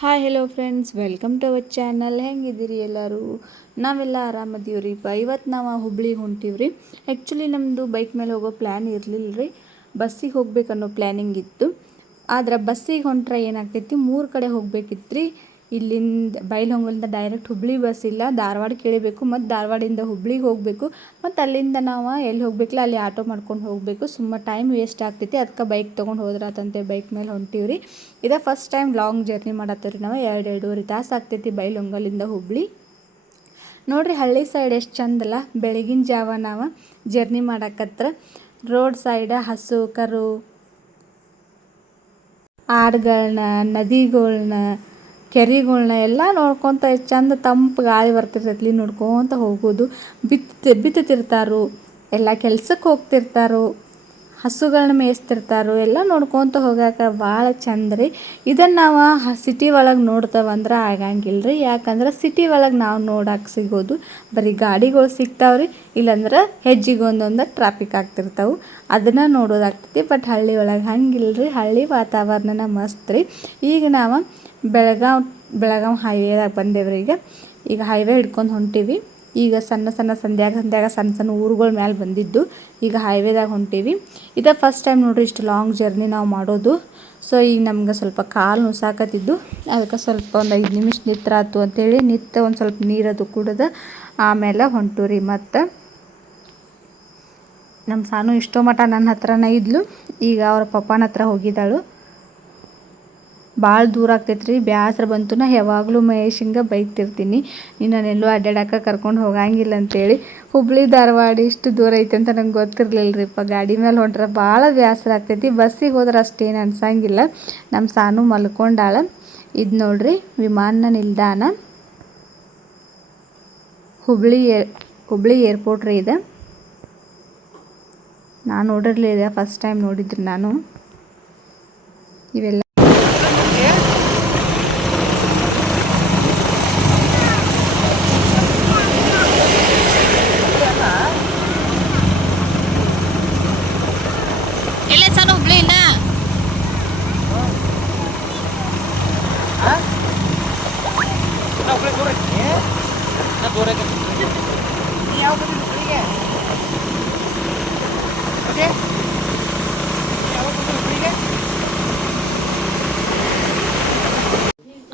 Hi hello friends, welcome to our channel. ಹೆಂಗಿದ್ದೀರಿ ಎಲ್ಲರೂ? ನಾವೆಲ್ಲ ಆರಾಮದೀವಿ ರೀ. ಇವತ್ತು ನಾವು ಹುಬ್ಳಿಗೆ ಹೊಂಟೀವಿ. ಆ್ಯಕ್ಚುಲಿ ನಮ್ಮದು ಬೈಕ್ ಮೇಲೆ ಹೋಗೋ ಪ್ಲ್ಯಾನ್ ಇರಲಿಲ್ಲ ರೀ. ಬಸ್ಸಿಗೆ ಹೋಗ್ಬೇಕನ್ನೋ ಪ್ಲ್ಯಾನಿಂಗ್ ಇತ್ತು. ಆದ್ರೆ ಬಸ್ಸಿಗೆ ಹೊಂಟ್ರೆ ಏನಾಗ್ತೈತಿ, 3 ಕಡೆ ಹೋಗ್ಬೇಕಿತ್ತು ರೀ. ಇಲ್ಲಿಂದ ಬೈಲಹೊಂಗಲಿಂದ ಡೈರೆಕ್ಟ್ ಹುಬ್ಳಿ ಬಸ್ ಇಲ್ಲ, ಧಾರವಾಡಕ್ಕೆ ಇಳಿಬೇಕು. ಮತ್ತು ಧಾರವಾಡಿಂದ ಹುಬ್ಳಿಗೆ ಹೋಗಬೇಕು. ಮತ್ತು ಅಲ್ಲಿಂದ ನಾವು ಎಲ್ಲಿ ಹೋಗ್ಬೇಕಲ್ಲ ಅಲ್ಲಿ ಆಟೋ ಮಾಡ್ಕೊಂಡು ಹೋಗಬೇಕು. ಸುಮ್ಮ ಟೈಮ್ ವೇಸ್ಟ್ ಆಗ್ತೈತಿ. ಅದಕ್ಕೆ ಬೈಕ್ ತೊಗೊಂಡು ಹೋದ್ರಾತಂತೆ ಬೈಕ್ ಮೇಲೆ ಹೊಂಟೀವಿ ರೀ. ಇದೇ ಫಸ್ಟ್ ಟೈಮ್ ಲಾಂಗ್ ಜರ್ನಿ ಮಾಡತ್ತೀವಿ ನಾವು. 2-2.5 ತಾಸು ಆಗ್ತೈತಿ ಬೈಲಹೊಂಗಲಿಂದ ಹುಬ್ಳಿ. ನೋಡಿರಿ ಹಳ್ಳಿ ಸೈಡ್ ಎಷ್ಟು ಚಂದಲ್ಲ. ಬೆಳಗಿನ ಜಾವ ನಾವು ಜರ್ನಿ ಮಾಡಕತ್ರ ರೋಡ್ ಸೈಡ್ ಹಸು ಕರು, ಆಡುಗಳನ್ನ, ನದಿಗಳನ್ನ, ಕೆರೆಗಳ್ನ ಎಲ್ಲ ನೋಡ್ಕೊತ ಎಷ್ಟು ಚಂದ ತಂಪು ಗಾಳಿ ಬರ್ತಿರ್ತೈತಿ ನೋಡ್ಕೊತ ಹೋಗೋದು. ಬಿತ್ತುತ್ತಿರ್ತಾರೋ, ಎಲ್ಲ ಕೆಲ್ಸಕ್ಕೆ ಹೋಗ್ತಿರ್ತಾರೋ, ಹಸುಗಳನ್ನ ಮೇಯಿಸ್ತಿರ್ತಾರೋ, ಎಲ್ಲ ನೋಡ್ಕೊತ ಹೋಗೋಕೆ ಭಾಳ ಚಂದ ರೀ. ಇದನ್ನು ನಾವು ಸಿಟಿ ಒಳಗೆ ನೋಡ್ತೇವಂದ್ರೆ ಆಗಂಗಿಲ್ಲ ರೀ. ಯಾಕಂದ್ರೆ ಸಿಟಿ ಒಳಗೆ ನಾವು ನೋಡೋಕೆ ಸಿಗೋದು ಬರೀ ಗಾಡಿಗಳು ಸಿಗ್ತಾವ್ರಿ, ಇಲ್ಲಾಂದ್ರೆ ಹೆಜ್ಜೆಗೆ ಒಂದೊಂದು ಟ್ರಾಫಿಕ್ ಆಗ್ತಿರ್ತಾವೆ, ಅದನ್ನು ನೋಡೋದಾಗ್ತೈತಿ. ಬಟ್ ಹಳ್ಳಿ ಒಳಗೆ ಹಂಗಿಲ್ಲ ರೀ. ಹಳ್ಳಿ ವಾತಾವರಣನ ಮಸ್ತ್ ರೀ. ಈಗ ನಾವು ಬೆಳಗಾವ್ ಹೈವೇದಾಗ ಬಂದೇವ್ರಿ. ಈಗ ಹೈವೇ ಹಿಡ್ಕೊಂಡು ಹೊಂಟೀವಿ. ಈಗ ಸಣ್ಣ ಸಣ್ಣ ಊರುಗಳ ಮೇಲೆ ಬಂದಿದ್ದು. ಈಗ ಹೈವೇದಾಗ ಹೊಂಟೀವಿ. ಇದೇ ಫಸ್ಟ್ ಟೈಮ್ ನೋಡಿರಿ ಇಷ್ಟು ಲಾಂಗ್ ಜರ್ನಿ ನಾವು ಮಾಡೋದು. ಸೊ ಈಗ ನಮ್ಗೆ ಸ್ವಲ್ಪ ಕಾಲು ನುಸಾಕತ್ತಿದ್ದು, ಅದಕ್ಕೆ ಸ್ವಲ್ಪ ಒಂದು 5 ನಿಮಿಷ ನಿತ್ರಾತು ಅಂಥೇಳಿ ಒಂದು ಸ್ವಲ್ಪ ನೀರದು ಕುಡಿದು ಆಮೇಲೆ ಹೊಂಟೂರಿ. ಮತ್ತು ನಮ್ಮ ಸಾನು ಇಷ್ಟೋ ಮಟ್ಟ ನನ್ನ ಹತ್ರನೇ ಇದ್ಲು. ಈಗ ಅವ್ರ ಪಪ್ಪನ ಹತ್ರ ಹೋಗಿದ್ದಾಳು. ಭಾಳ ದೂರ ಆಗ್ತೈತೆ ರೀ. ಬೇಸರ ಬಂತು. ನಾ ಯಾವಾಗಲೂ ಮಹೇಶಂಗೆ ಬೈತಿರ್ತೀನಿ, ನೀನು ನಾನೆಲ್ಲೂ ಅಡ್ಡಾಡಕ್ಕೆ ಕರ್ಕೊಂಡು ಹೋಗಂಗಿಲ್ಲ ಅಂತೇಳಿ. ಹುಬ್ಳಿ ಧಾರವಾಡ ಇಷ್ಟು ದೂರ ಐತೆ ಅಂತ ನಂಗೆ ಗೊತ್ತಿರಲಿಲ್ಲ ರೀಪ್ಪ. ಗಾಡಿ ಮೇಲೆ ಹೊಂಟ್ರೆ ಭಾಳ ಬೇಸರ ಆಗ್ತೈತಿ. ಬಸ್ಸಿಗೆ ಹೋದ್ರೆ ಅಷ್ಟೇನು ಅನ್ಸಂಗಿಲ್ಲ. ನಮ್ಮ ಸಾನು ಮಲ್ಕೊಂಡಾಳ. ಇದು ನೋಡ್ರಿ ವಿಮಾನ ನಿಲ್ದಾಣ, ಹುಬ್ಳಿ ಏರ್ಪೋರ್ಟ್ ರೀ ಇದು. ನಾನು ನೋಡಿರಲಿಲ್ಲ, ಫಸ್ಟ್ ಟೈಮ್ ನೋಡಿದ್ರಿ ನಾನು. ಇವೆಲ್ಲ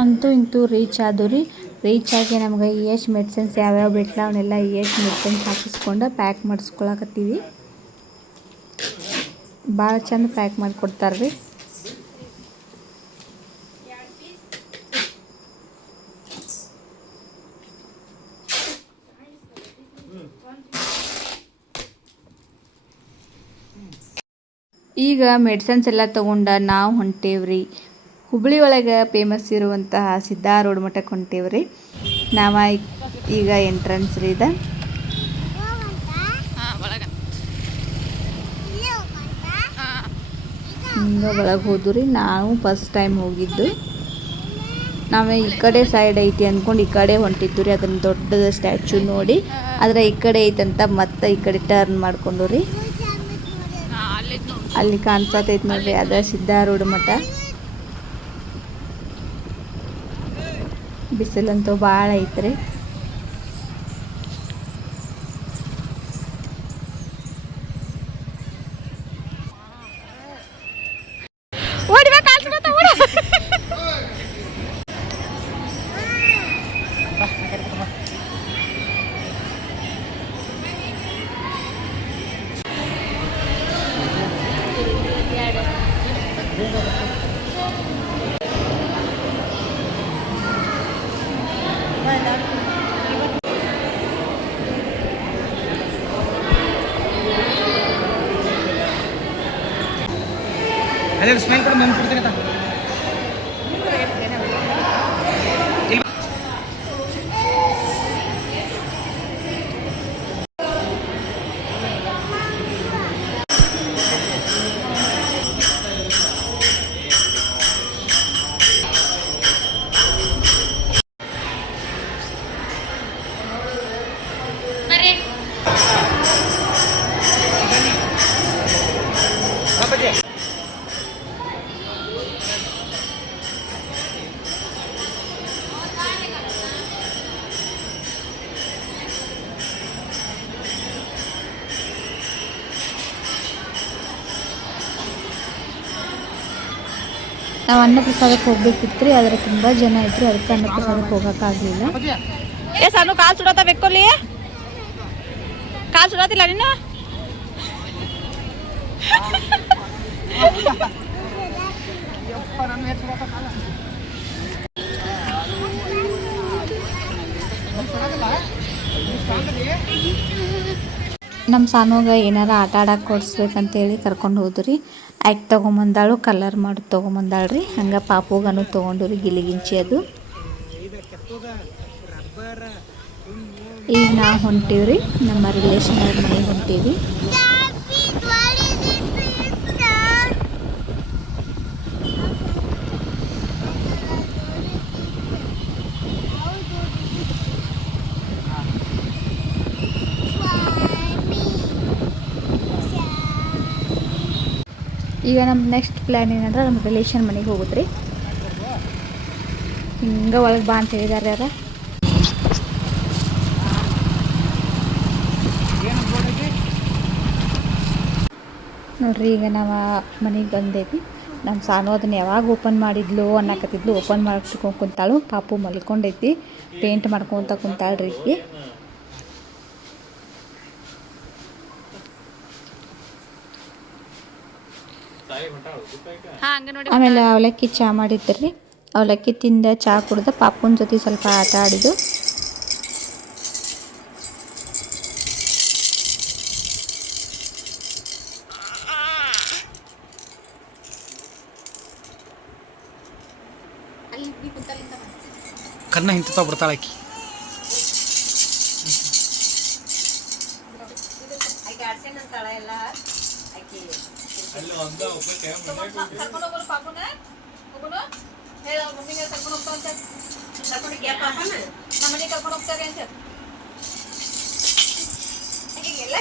ಅಂತೂ ಇಂತೂ ರೀಚ್ ಆದವು ರೀ. ರೀಚ್ ಆಗಿ ನಮ್ಗೆ ಮೆಡಿಸಿನ್ಸ್ ಯಾವ್ಯಾವ ಬೇಕಲ್ಲ ಅವನ್ನೆಲ್ಲ ಮೆಡಿಸಿನ್ಸ್ ಹಾಕಿಸ್ಕೊಂಡು ಪ್ಯಾಕ್ ಮಾಡಿಸ್ಕೊಳಕತ್ತೀವಿ. ಭಾಳ ಚಂದ ಪ್ಯಾಕ್ ಮಾಡಿಕೊಡ್ತಾರೆ ರೀ. ಈಗ ಮೆಡಿಸಿನ್ಸ್ ಎಲ್ಲ ತೊಗೊಂಡು ನಾವು ಹೊಂಟೇವ್ರಿ. ಹುಬ್ಳಿ ಒಳಗೆ ಫೇಮಸ್ ಇರುವಂತಹ ಸಿದ್ಧಾರೂಢ ಮಠಕ್ಕೆ ಹೊಂಟೇವ್ರಿ. ನಾವು ಈಗ ಎಂಟ್ರೆನ್ಸ್ ರೀ ಇದು. ಹಿಂಗೆ ಒಳಗೆ ಹೋದ್ವು ರೀ. ನಾವು ಫಸ್ಟ್ ಟೈಮ್ ಹೋಗಿದ್ದು. ನಾವೇ ಈ ಕಡೆ ಸೈಡ್ ಐತಿ ಅಂದ್ಕೊಂಡು ಈ ಕಡೆ ಹೊಂಟಿದ್ದು ರೀ. ಅದನ್ನು ದೊಡ್ಡದ ಸ್ಟ್ಯಾಚು ನೋಡಿ ಆದರೆ ಈ ಕಡೆ ಐತಂತ ಮತ್ತೆ ಈ ಕಡೆ ಟರ್ನ್ ಮಾಡ್ಕೊಂಡು ರೀ. ಅಲ್ಲಿ ಕಾಣಿಸತೈತಿ ನೋಡ್ರಿ, ಅದ ಸಿದ್ಧಾರೂಢ ಮಠ. ಬಿಸಿಲಂತೂ ಭಾಳ ಐತ್ರಿ. ಅದೇ ಸ್ಮೈಲ್ ಕೂಡ ಮಮ್ಮಿ ಕೊಡ್ತೀನಿ ಅಂತ. ನಾವು ಅನ್ನಪ್ರಸಾದಕ್ಕೆ ಹೋಗ್ಬೇಕಿತ್ತು ರೀ, ಆದರೆ ತುಂಬ ಜನ ಇದ್ರು, ಅದಕ್ಕೆ ಅನ್ನಪ್ರಸಾದಕ್ಕೆ ಹೋಗೋಕ್ಕಾಗಲಿಲ್ಲ. ಏ ಸಾನು ಕಾಲು ಸುಡತ್ತ ಬೆಕ್ಕೊಲ್ಲಿ, ಕಾಲು ಸುಡತ್ತಿಲ್ಲ ನೀನು. ನಮ್ಮ ಸಾನುಗ ಏನಾರ ಆಟ ಆಡಕ್ಕೆ ಕೊಡಿಸ್ಬೇಕಂತೇಳಿ ಕರ್ಕೊಂಡು ಹೋದ್ರಿ. ಆಯ್ಕೆ ತೊಗೊಂಬಂದಾಳು, ಕಲರ್ ಮಾಡಿ ತೊಗೊಂಬಂದಾಳು ರೀ. ಹಂಗೆ ಪಾಪುಗನು ತೊಗೊಂಡು ರೀ ಗಿಲಿಗಿಂಚಿ ಅದು. ಈಗ ನಾವು ಹೊಂಟೀವಿ ರೀ, ನಮ್ಮ ರಿಲೇಷನ್ ಅವ್ರ ಮನೆಗೆ ಹೊಂಟೀವಿ. ಈಗ ನಮ್ಮ ನೆಕ್ಸ್ಟ್ ಪ್ಲ್ಯಾನ್ ಏನಂದ್ರೆ ನಮ್ಮ ರಿಲೇಷನ್ ಮನೆಗೆ ಹೋಗುದ್ರಿ. ಹಿಂಗೆ ಒಳಗೆ ಬಾ ಅಂತ ಹೇಳಿದಾರೆ ಯಾರ. ನೋಡ್ರಿ ಈಗ ನಾವು ಮನೆಗೆ ಬಂದೇವಿ. ನಮ್ಮ ಸಾನು ಅದನ್ನ ಯಾವಾಗ ಓಪನ್ ಮಾಡಿದ್ಲು ಅನ್ನಕತ್ತಿದ್ಲು. ಓಪನ್ ಮಾಡ್ಕೊಂಡು ಕುಂತಾಳು. ಪಾಪು ಮಲ್ಕೊಂಡೈತಿ, ಪೇಂಟ್ ಮಾಡ್ಕೊತ ಕುಂತಾಳ್ರಿ ಈಗ. ಆಮೇಲೆ ಅವಲಕ್ಕಿ ಚಹಾ ಮಾಡಿದ್ರಿ. ಅವಲಕ್ಕಿ ತಿಂದ ಚಹಾ ಕುಡ್ದು ಪಾಪುನ ಜೊತೆ ಸ್ವಲ್ಪ ಆಟ ಆಡಿದ್ದು. ಕನ್ನ ಹಿಂತ ಬಿಡ್ತಾಳಕಿ.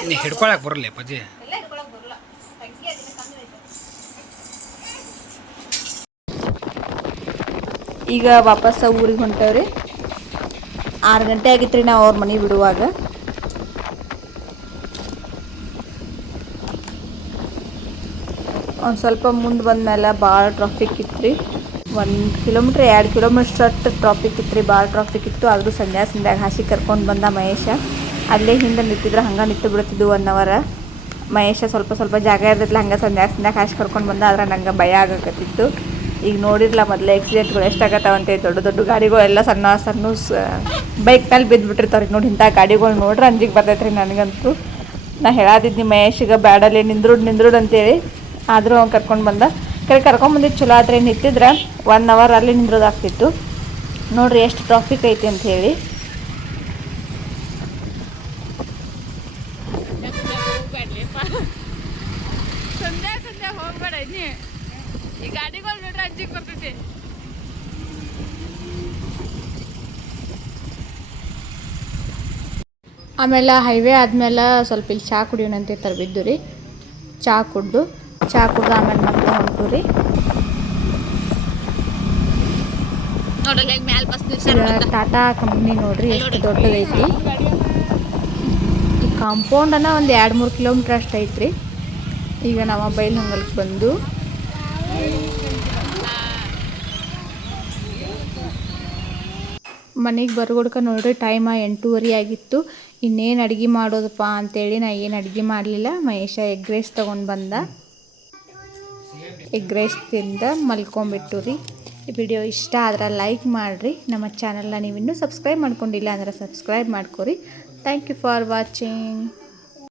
ನೀ ಹಿಡ್ಕೊಳಕ್ ಬರಲ್ಲ ಪಜ್ಜಿ. ಈಗ ವಾಪಸ್ ಊರಿಗೆ ಹೊಂಟೇವ್ರಿ. 6 ಗಂಟೆ ಆಗಿತ್ತು ರೀ ನಾವು ಅವ್ರ ಮನೆ ಬಿಡುವಾಗ. ಒಂದು ಸ್ವಲ್ಪ ಮುಂದೆ ಬಂದಮೇಲೆ ಭಾಳ ಟ್ರಾಫಿಕ್ ಇತ್ತು ರೀ. 1 ಕಿಲೋಮೀಟ್ರ್ 2 ಕಿಲೋಮೀಟ್ರ್ ಅಷ್ಟು ಟ್ರಾಫಿಕ್ ಇತ್ತು ರೀ. ಭಾಳ ಟ್ರಾಫಿಕ್ ಇತ್ತು. ಆದರೂ ಸಂಧ್ಯಾಗ ಹಾಸಿ ಕರ್ಕೊಂಡು ಬಂದ ಮಹೇಶ. ಅಲ್ಲೇ ಹಿಂದೆ ನಿಂತಿದ್ರೆ ಹಂಗೆ ನಿಂತು ಬಿಡ್ತಿದ್ವು 1 ಅವರ್. ಮಹೇಶ ಸ್ವಲ್ಪ ಜಾಗ ಇರ್ತೈತಿಲ್ಲ, ಹಂಗೆ ಸಂಧ್ಯಾಗ ಹಾಸಿ ಕರ್ಕೊಂಡು ಬಂದ. ಆದ್ರೆ ನಂಗೆ ಭಯ ಆಗಕತ್ತಿತ್ತು. ಈಗ ನೋಡಿರಲ್ಲ ಮೊದಲೇ ಆಕ್ಸಿಡೆಂಟ್ಗಳು ಎಷ್ಟಾಗತ್ತವಂತೆ. ದೊಡ್ಡ ಗಾಡಿಗಳೆಲ್ಲ ಸಣ್ಣ ಬೈಕ್ ಮೇಲೆ ಬಿದ್ದುಬಿಟ್ಟಿರ್ತಾವ್ರಿ. ನೋಡಿ ಇಂಥ ಗಾಡಿಗಳು ನೋಡ್ರೆ ಅಂಜಿಗೆ ಬರ್ತೈತೆ ರೀ ನನಗಂತೂ. ನಾ ಹೇಳಾದಿದ್ನಿ ಮಹೇಶಿಗೆ ಬ್ಯಾಡಲ್ಲಿ ನಿಂದ್ರುಡ್ ಅಂತೇಳಿ. ಆದರೂ ಅವ್ನು ಕರ್ಕೊಂಡು ಬಂದ. ಕರ್ಕೊಂಬಂದಿದ್ದು ಚಲೋ ಆದರೆ ನಿಂತಿದ್ರೆ 1 ಅವರ್ ಅಲ್ಲಿ ನಿಂದ್ರೋದಾಗ್ತಿತ್ತು. ನೋಡ್ರಿ ಎಷ್ಟು ಟ್ರಾಫಿಕ್ ಐತಿ ಅಂತ ಹೇಳಿ. ಸಂಧ್ಯಾ ಹೋಗ್ಬೇಡ, ಈ ಗಾಡಿಗಳು ನೋಡ್ರೆ ಅಂಜಿಗೆ ಬರ್ತೈತಿ. ಆಮೇಲೆ ಹೈವೇ ಆದ್ಮೇಲೆ ಸ್ವಲ್ಪ ಇಲ್ಲಿ ಚಹಾ ಕುಡಿಯೋಣಂತೆ ತರಬಿದ್ದು ರೀ. ಚಹಾ ಕುಡ್ದು ಆಮೇಲೆ ಮತ್ತೆ ಹೊಂಟು ರೀ. ಟಾಟಾ ಕಂಪ್ನಿ ನೋಡ್ರಿ ಎಷ್ಟು ದೊಡ್ಡದೈತಿ. ಈ ಕಾಂಪೌಂಡನ್ನ ಒಂದು 2-3 ಕಿಲೋಮೀಟ್ರ್ ಅಷ್ಟು ಐತ್ರಿ. ಈಗ ನಾವು ಬೈಲಹೊಂಗಲಕ್ಕೆ ಬಂದು ಮನೆಗೆ ಬರೋಗಡ್ಕ ನೋಡ್ರಿ ಟೈಮ 8:30 ಆಗಿತ್ತು. ಇನ್ನೇನು ಅಡುಗೆ ಮಾಡೋದಪ್ಪ ಅಂತೇಳಿ ನಾ ಏನು ಅಡುಗೆ ಮಾಡಲಿಲ್ಲ. ಮಹೇಶ ಎಗ್ ರೈಸ್ ತೊಗೊಂಡು ಬಂದ. ಎಗ್ ರೈಸ್ ತಿಂದ ಮಲ್ಕೊಂಬಿಟ್ಟು ರೀ. ಈ ವಿಡಿಯೋ ಇಷ್ಟ ಆದ್ರೆ ಲೈಕ್ ಮಾಡಿರಿ. ನಮ್ಮ ಚಾನಲ್ನ ನೀವು ಇನ್ನೂ ಸಬ್ಸ್ಕ್ರೈಬ್ ಮಾಡ್ಕೊಂಡಿಲ್ಲ ಅಂದ್ರೆ ಸಬ್ಸ್ಕ್ರೈಬ್ ಮಾಡ್ಕೊರಿ. Thank you for watching.